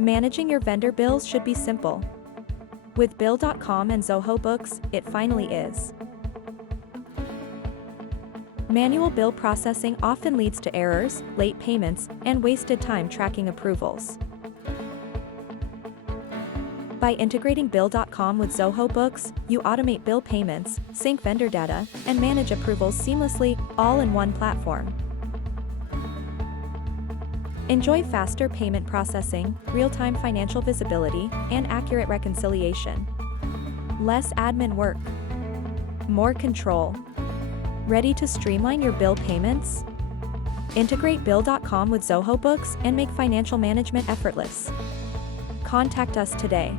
Managing your vendor bills should be simple. With Bill.com and Zoho Books, it finally is. Manual bill processing often leads to errors, late payments, and wasted time tracking approvals. By integrating Bill.com with Zoho Books, you automate bill payments, sync vendor data, and manage approvals seamlessly, all in one platform. Enjoy faster payment processing, real-time financial visibility, and accurate reconciliation. Less admin work. More control. Ready to streamline your bill payments? Integrate Bill.com with Zoho Books and make financial management effortless. Contact us today.